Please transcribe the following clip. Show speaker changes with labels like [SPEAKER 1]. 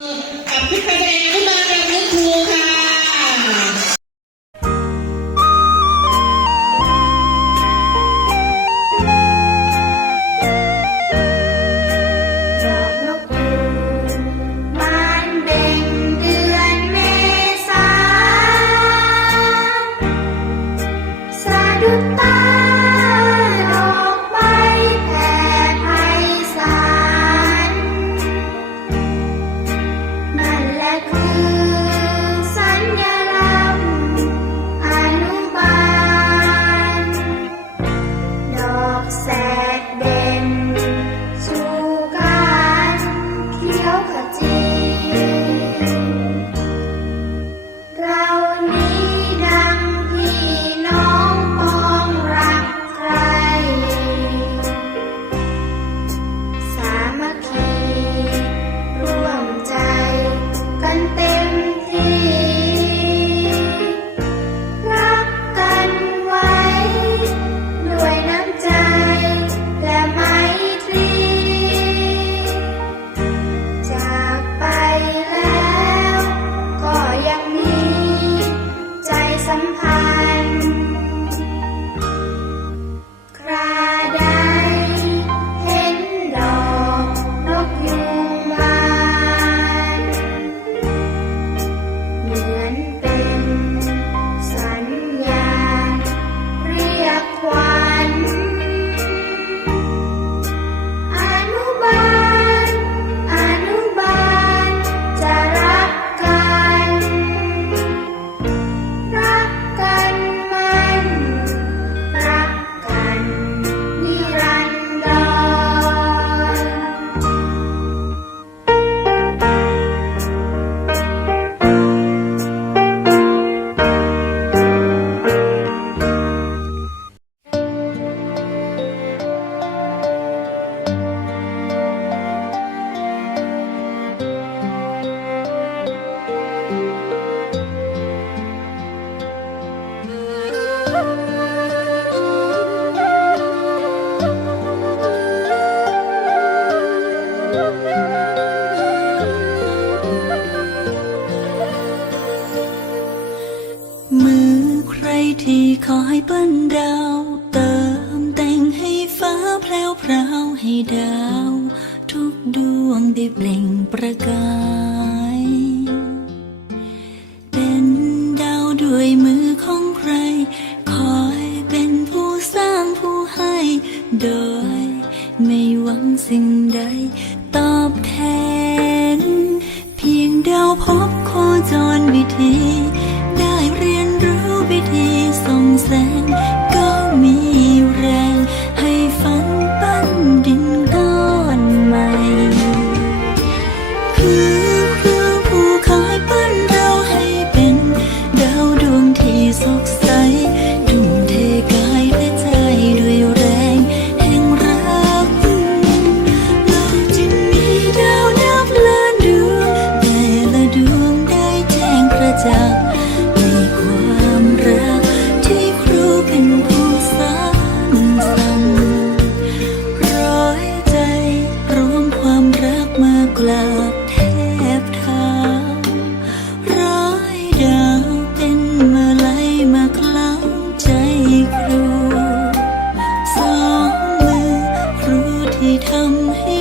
[SPEAKER 1] กั ค
[SPEAKER 2] อยเปิ้นดาวเติ
[SPEAKER 3] มแต่งให้ฟ้าแพรวพราวให้ดาว ทุกดวงได้เปล่งประกาย เป็นดาวด้วยมือของใคร คอยเป็นผู้สร้างผู้ให้ โดยไม่หวังสิ่งใด ตอบแทน เพียงดาวพบโคจรวิธี แสงก็มีแรงให้ฝันปั้นดินก้อนใหม่ คือคือผู้คอยปั้นเราให้เป็นดาวดวงที่สดใสทุ่มเทกายและใจด้วยแรงแห่งรักโลกจึงมีดาวนับล้านดวงแต่ละดวงได้แจ้งประจักษ์ กลาบแทบเท้าร้อยดาวเป็นมาลัยมาคล้องใจครู สองมือครูที่ทำให้